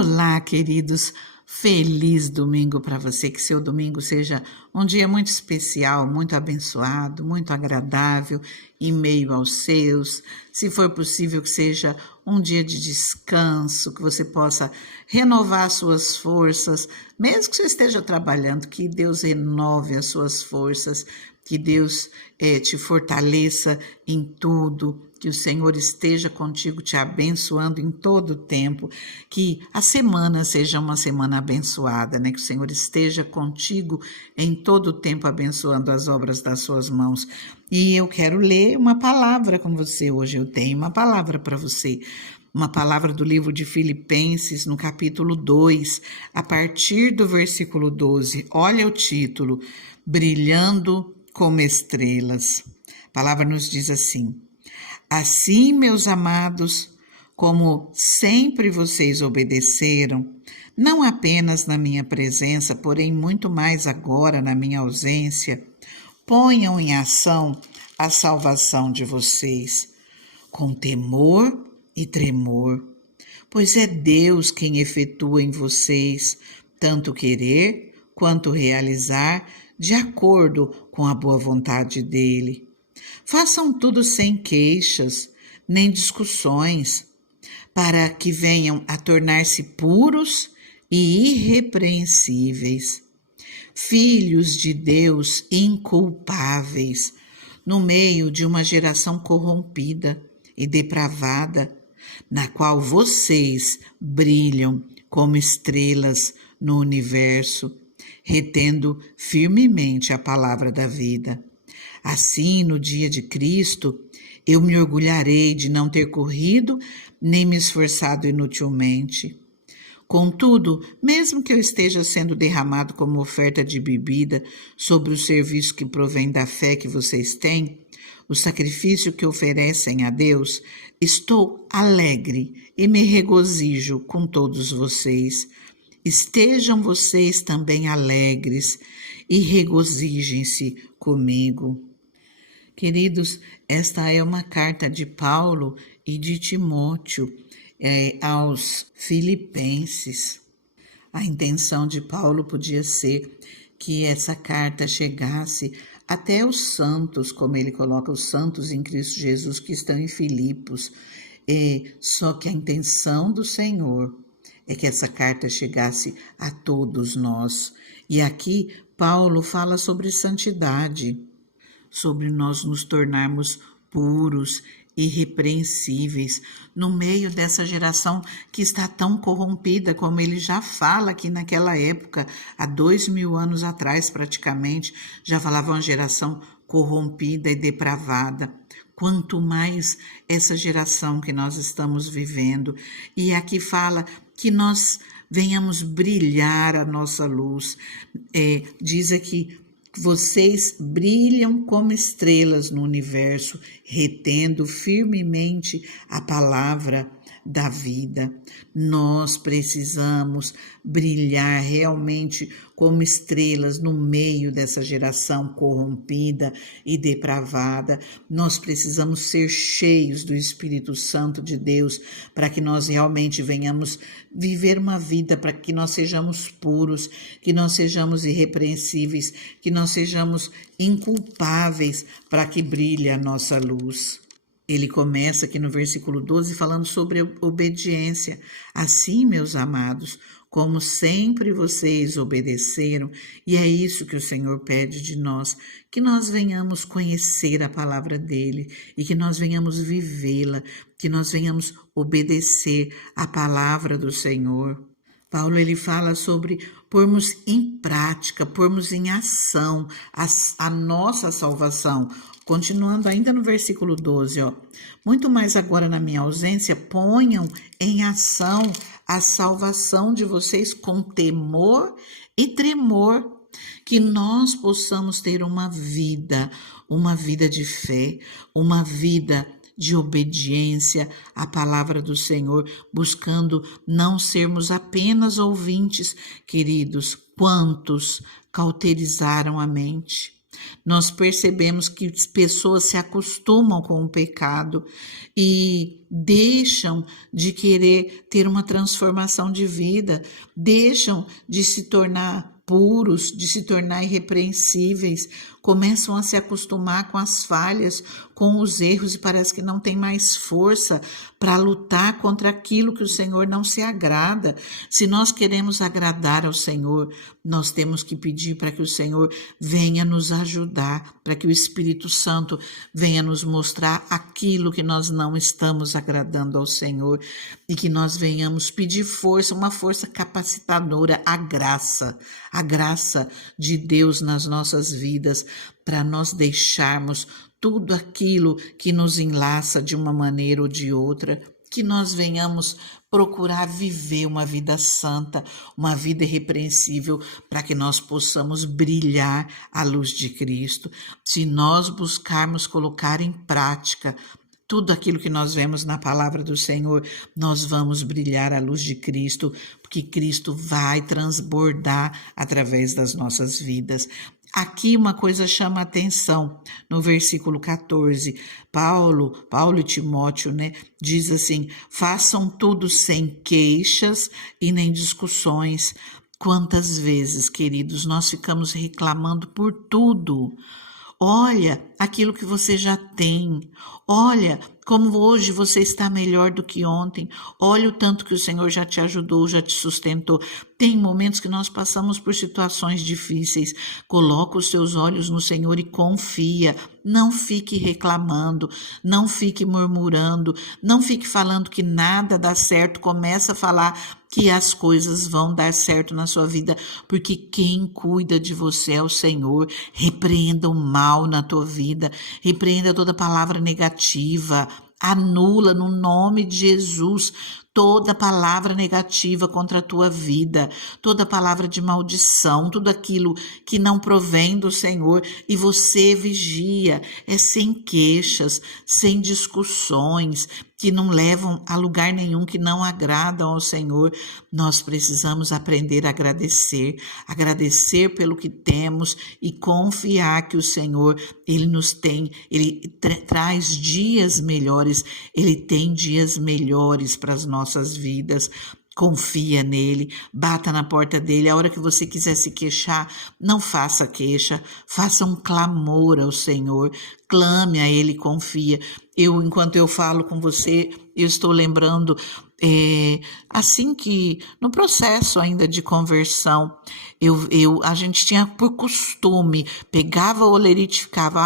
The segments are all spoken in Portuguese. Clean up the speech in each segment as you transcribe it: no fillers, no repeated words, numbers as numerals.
Olá, queridos. Feliz domingo para você. Que seu domingo seja um dia muito especial, muito abençoado, muito agradável em meio aos seus. Se for possível, que seja um dia de descanso, que você possa renovar suas forças, mesmo que você esteja trabalhando, que Deus renove as suas forças, que Deus te fortaleça em tudo, que o Senhor esteja contigo, te abençoando em todo o tempo, que a semana seja uma semana abençoada, né? Que o Senhor esteja contigo em todo o tempo, abençoando as obras das suas mãos. E eu quero ler uma palavra com você hoje, eu tenho uma palavra para você. Uma palavra do livro de Filipenses, no capítulo 2, a partir do versículo 12. Olha o título: Brilhando como estrelas. A palavra nos diz assim: assim, meus amados, como sempre vocês obedeceram, não apenas na minha presença, porém muito mais agora na minha ausência, ponham em ação a salvação de vocês, com temor e tremor, pois é Deus quem efetua em vocês tanto querer quanto realizar, de acordo com a boa vontade dele. Façam tudo sem queixas, nem discussões, para que venham a tornar-se puros e irrepreensíveis, filhos de Deus inculpáveis, no meio de uma geração corrompida e depravada, na qual vocês brilham como estrelas no universo, retendo firmemente a palavra da vida. Assim, no dia de Cristo, eu me orgulharei de não ter corrido nem me esforçado inutilmente. Contudo, mesmo que eu esteja sendo derramado como oferta de bebida sobre o serviço que provém da fé que vocês têm, o sacrifício que oferecem a Deus, estou alegre e me regozijo com todos vocês. Estejam vocês também alegres e regozijem-se comigo. Queridos, esta é uma carta de Paulo e de Timóteo aos Filipenses. A intenção de Paulo podia ser que essa carta chegasse até os santos, como ele coloca, os santos em Cristo Jesus que estão em Filipos. Só que a intenção do Senhor é que essa carta chegasse a todos nós. E aqui Paulo fala sobre santidade, sobre nós nos tornarmos puros, irrepreensíveis, no meio dessa geração que está tão corrompida, como ele já fala aqui naquela época, há 2000 anos atrás praticamente, já falava uma geração corrompida e depravada. Quanto mais essa geração que nós estamos vivendo. E aqui fala que nós venhamos brilhar a nossa luz. Diz aqui: vocês brilham como estrelas no universo, retendo firmemente a palavra da vida. Nós precisamos brilhar realmente como estrelas no meio dessa geração corrompida e depravada. Nós precisamos ser cheios do Espírito Santo de Deus para que nós realmente venhamos viver uma vida, para que nós sejamos puros, que nós sejamos irrepreensíveis, que nós sejamos inculpáveis, para que brilhe a nossa luz. Ele começa aqui no versículo 12 falando sobre obediência. Assim, meus amados, como sempre vocês obedeceram, e é isso que o Senhor pede de nós, que nós venhamos conhecer a palavra dele e que nós venhamos vivê-la, que nós venhamos obedecer a palavra do Senhor. Paulo ele fala sobre pormos em prática, pormos em ação a nossa salvação. Continuando ainda no versículo 12, muito mais agora na minha ausência, ponham em ação a salvação de vocês com temor e tremor, que nós possamos ter uma vida de fé, uma vida de obediência à palavra do Senhor, buscando não sermos apenas ouvintes, queridos. Quantos cauterizaram a mente? Nós percebemos que pessoas se acostumam com o pecado e deixam de querer ter uma transformação de vida, deixam de se tornar puros, de se tornar irrepreensíveis, começam a se acostumar com as falhas, com os erros e parece que não tem mais força para lutar contra aquilo que o Senhor não se agrada. Se nós queremos agradar ao Senhor, nós temos que pedir para que o Senhor venha nos ajudar, para que o Espírito Santo venha nos mostrar aquilo que nós não estamos agradando ao Senhor e que nós venhamos pedir força, uma força capacitadora, a graça de Deus nas nossas vidas, para nós deixarmos tudo aquilo que nos enlaça de uma maneira ou de outra, que nós venhamos procurar viver uma vida santa, uma vida irrepreensível, para que nós possamos brilhar à luz de Cristo. Se nós buscarmos colocar em prática tudo aquilo que nós vemos na palavra do Senhor, nós vamos brilhar à luz de Cristo, porque Cristo vai transbordar através das nossas vidas. Aqui uma coisa chama a atenção, no versículo 14, Paulo e Timóteo, diz assim, façam tudo sem queixas e nem discussões. Quantas vezes, queridos, nós ficamos reclamando por tudo? Olha aquilo que você já tem, olha como hoje você está melhor do que ontem, olha o tanto que o Senhor já te ajudou, já te sustentou. Tem momentos que nós passamos por situações difíceis, coloca os seus olhos no Senhor e confia, não fique reclamando, não fique murmurando, não fique falando que nada dá certo, começa a falar que as coisas vão dar certo na sua vida, porque quem cuida de você é o Senhor. Repreenda o mal na tua vida, repreenda toda palavra negativa, anula no nome de Jesus toda palavra negativa contra a tua vida, toda palavra de maldição, tudo aquilo que não provém do Senhor, e você vigia, sem queixas, sem discussões, que não levam a lugar nenhum, que não agradam ao Senhor. Nós precisamos aprender a agradecer pelo que temos e confiar que o Senhor, Ele nos tem, Ele traz dias melhores, Ele tem dias melhores para as nossas vidas. Confia nele, bata na porta dele. A hora que você quiser se queixar, não faça queixa, faça um clamor ao Senhor, clame a ele, confia. Enquanto eu falo com você, eu estou lembrando, assim que no processo ainda de conversão, a gente tinha por costume, pegava o olerite e ficava,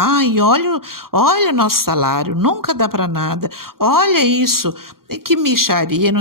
olha o nosso salário, nunca dá para nada, olha isso, que mixaria,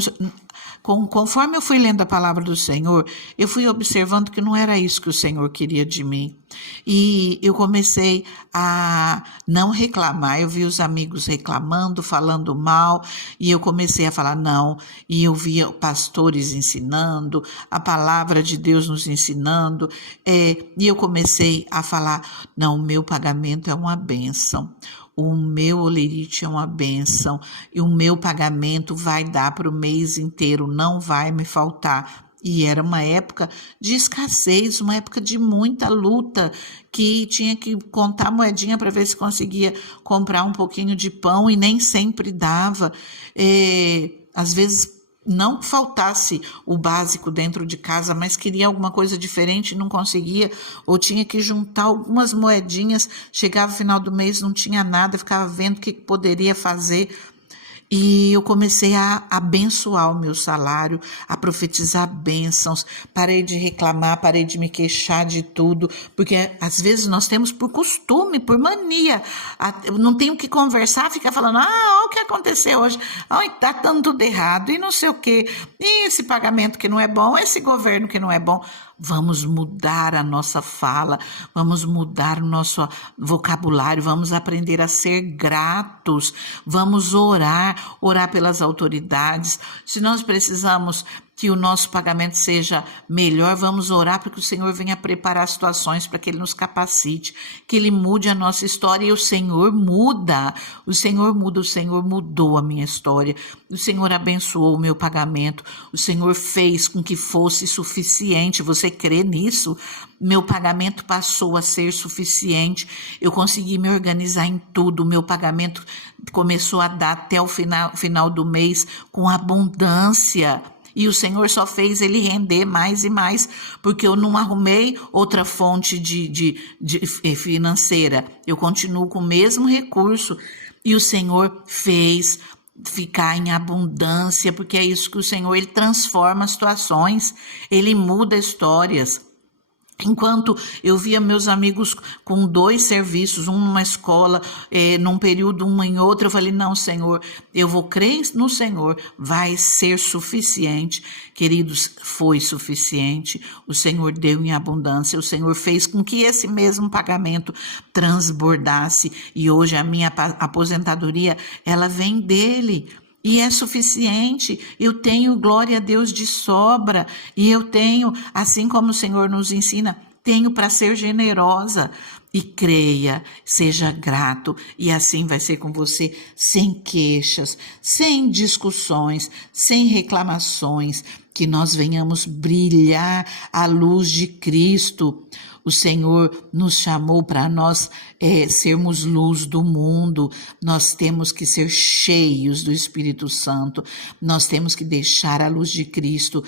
Conforme eu fui lendo a palavra do Senhor, eu fui observando que não era isso que o Senhor queria de mim. E eu comecei a não reclamar. Eu vi os amigos reclamando, falando mal, e eu comecei a falar não. E eu via pastores ensinando, a palavra de Deus nos ensinando, e eu comecei a falar, não, o meu pagamento é uma bênção. O meu olerite é uma bênção e o meu pagamento vai dar para o mês inteiro, não vai me faltar. E era uma época de escassez, uma época de muita luta, que tinha que contar moedinha para ver se conseguia comprar um pouquinho de pão e nem sempre dava. Às vezes não que faltasse o básico dentro de casa, mas queria alguma coisa diferente e não conseguia, ou tinha que juntar algumas moedinhas, chegava no final do mês, não tinha nada, ficava vendo o que poderia fazer. E eu comecei a abençoar o meu salário, a profetizar bênçãos, parei de reclamar, parei de me queixar de tudo, porque às vezes nós temos por costume, por mania, não tem o que conversar, fica falando, olha o que aconteceu hoje, tá dando tudo errado, e não sei o quê, e esse pagamento que não é bom, esse governo que não é bom. Vamos mudar a nossa fala, vamos mudar o nosso vocabulário, vamos aprender a ser gratos, vamos orar pelas autoridades. Se nós precisamos que o nosso pagamento seja melhor. Vamos orar para que o Senhor venha preparar situações para que Ele nos capacite, que Ele mude a nossa história. E o Senhor muda, o Senhor muda, o Senhor mudou a minha história, o Senhor abençoou o meu pagamento, o Senhor fez com que fosse suficiente. Você crê nisso? Meu pagamento passou a ser suficiente, eu consegui me organizar em tudo, meu pagamento começou a dar até o final do mês com abundância. E o Senhor só fez ele render mais e mais, porque eu não arrumei outra fonte de financeira. Eu continuo com o mesmo recurso e o Senhor fez ficar em abundância, porque é isso que o Senhor, Ele transforma situações, Ele muda histórias. Enquanto eu via meus amigos com 2 serviços, um numa escola, num período, um em outro, eu falei, não, Senhor, eu vou crer no Senhor, vai ser suficiente. Queridos, foi suficiente, o Senhor deu em abundância, o Senhor fez com que esse mesmo pagamento transbordasse, e hoje a minha aposentadoria, ela vem dele. E é suficiente, eu tenho, glória a Deus, de sobra, e eu tenho, assim como o Senhor nos ensina, tenho para ser generosa. E creia, seja grato, e assim vai ser com você, sem queixas, sem discussões, sem reclamações, que nós venhamos brilhar a luz de Cristo. O Senhor nos chamou para nós sermos luz do mundo. Nós temos que ser cheios do Espírito Santo. Nós temos que deixar a luz de Cristo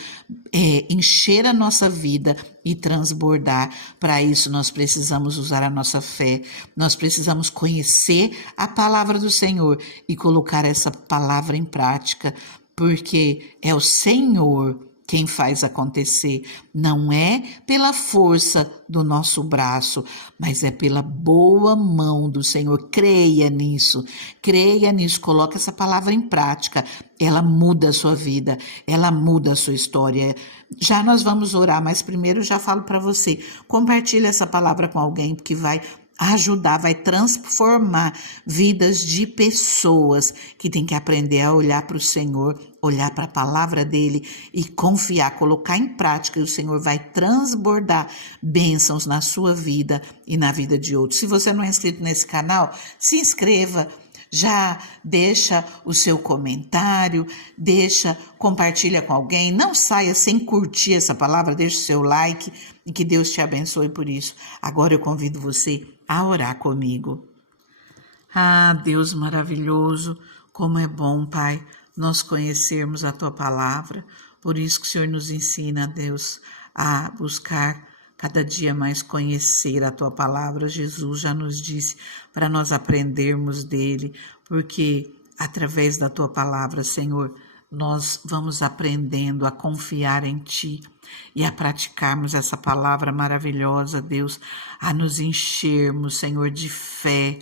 encher a nossa vida e transbordar. Para isso nós precisamos usar a nossa fé. Nós precisamos conhecer a palavra do Senhor e colocar essa palavra em prática, porque é o Senhor quem faz acontecer. Não é pela força do nosso braço, mas é pela boa mão do Senhor. Creia nisso, coloque essa palavra em prática. Ela muda a sua vida, ela muda a sua história. Já nós vamos orar, mas primeiro já falo para você, compartilhe essa palavra com alguém, porque vai ajudar, vai transformar vidas de pessoas que têm que aprender a olhar para o Senhor, olhar para a palavra dele e confiar, colocar em prática, e o Senhor vai transbordar bênçãos na sua vida e na vida de outros. Se você não é inscrito nesse canal, se inscreva, já deixa o seu comentário, compartilha com alguém, não saia sem curtir essa palavra, deixa o seu like e que Deus te abençoe por isso. Agora eu convido você a orar comigo. Ah, Deus maravilhoso, como é bom, Pai, nós conhecermos a Tua palavra, por isso que o Senhor nos ensina, Deus, a buscar cada dia mais conhecer a Tua palavra. Jesus já nos disse para nós aprendermos dele, porque através da Tua palavra, Senhor, nós vamos aprendendo a confiar em Ti e a praticarmos essa palavra maravilhosa, Deus, a nos enchermos, Senhor, de fé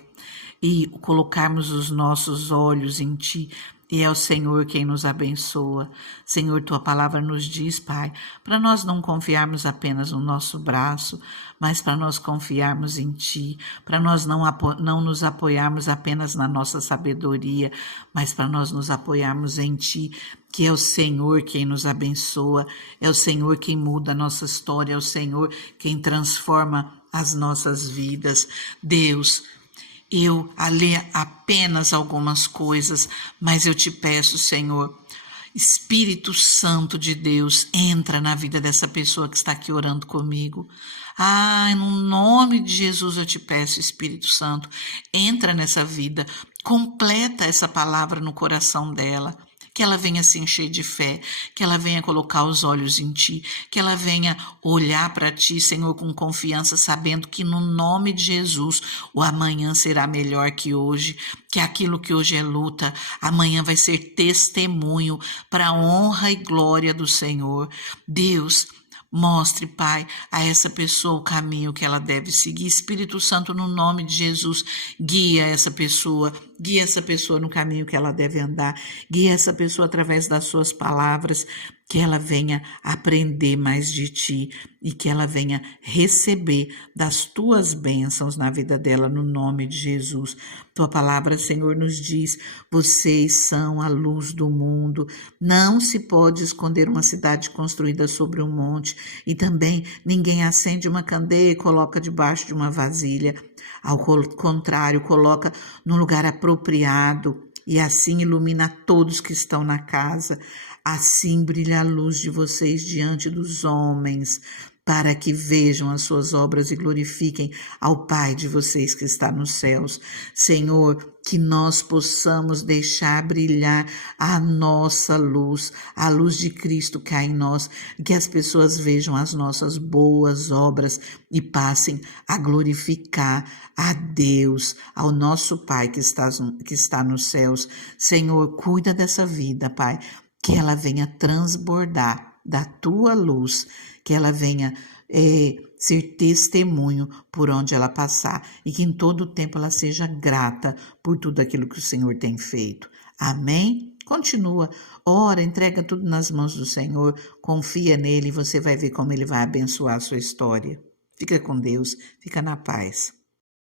e colocarmos os nossos olhos em Ti. E é o Senhor quem nos abençoa. Senhor, Tua palavra nos diz, Pai, para nós não confiarmos apenas no nosso braço, mas para nós confiarmos em Ti, para nós não nos apoiarmos apenas na nossa sabedoria, mas para nós nos apoiarmos em Ti, que é o Senhor quem nos abençoa, é o Senhor quem muda a nossa história, é o Senhor quem transforma as nossas vidas. Deus, eu ali apenas algumas coisas, mas eu te peço, Senhor, Espírito Santo de Deus, entra na vida dessa pessoa que está aqui orando comigo. Ah, no nome de Jesus eu te peço, Espírito Santo, entra nessa vida, completa essa palavra no coração dela. Que ela venha se encher de fé, que ela venha colocar os olhos em Ti, que ela venha olhar para Ti, Senhor, com confiança, sabendo que no nome de Jesus o amanhã será melhor que hoje, que aquilo que hoje é luta, amanhã vai ser testemunho para a honra e glória do Senhor. Deus, mostre, Pai, a essa pessoa o caminho que ela deve seguir. Espírito Santo, no nome de Jesus, guia essa pessoa no caminho que ela deve andar, guia essa pessoa através das suas palavras, que ela venha aprender mais de ti e que ela venha receber das tuas bênçãos na vida dela, no nome de Jesus. Tua palavra, Senhor, nos diz: vocês são a luz do mundo. Não se pode esconder uma cidade construída sobre um monte, e também ninguém acende uma candeia e coloca debaixo de uma vasilha. Ao contrário, coloca num lugar apropriado e assim ilumina todos que estão na casa. Assim brilha a luz de vocês diante dos homens, para que vejam as suas obras e glorifiquem ao Pai de vocês que está nos céus. Senhor, que nós possamos deixar brilhar a nossa luz, a luz de Cristo cai em nós, que as pessoas vejam as nossas boas obras e passem a glorificar a Deus, ao nosso Pai que está nos céus. Senhor, cuida dessa vida, Pai, que ela venha transbordar da tua luz, que ela venha ser testemunho por onde ela passar e que em todo o tempo ela seja grata por tudo aquilo que o Senhor tem feito. Amém? Continua, ora, entrega tudo nas mãos do Senhor, confia nele e você vai ver como ele vai abençoar a sua história. Fica com Deus, fica na paz.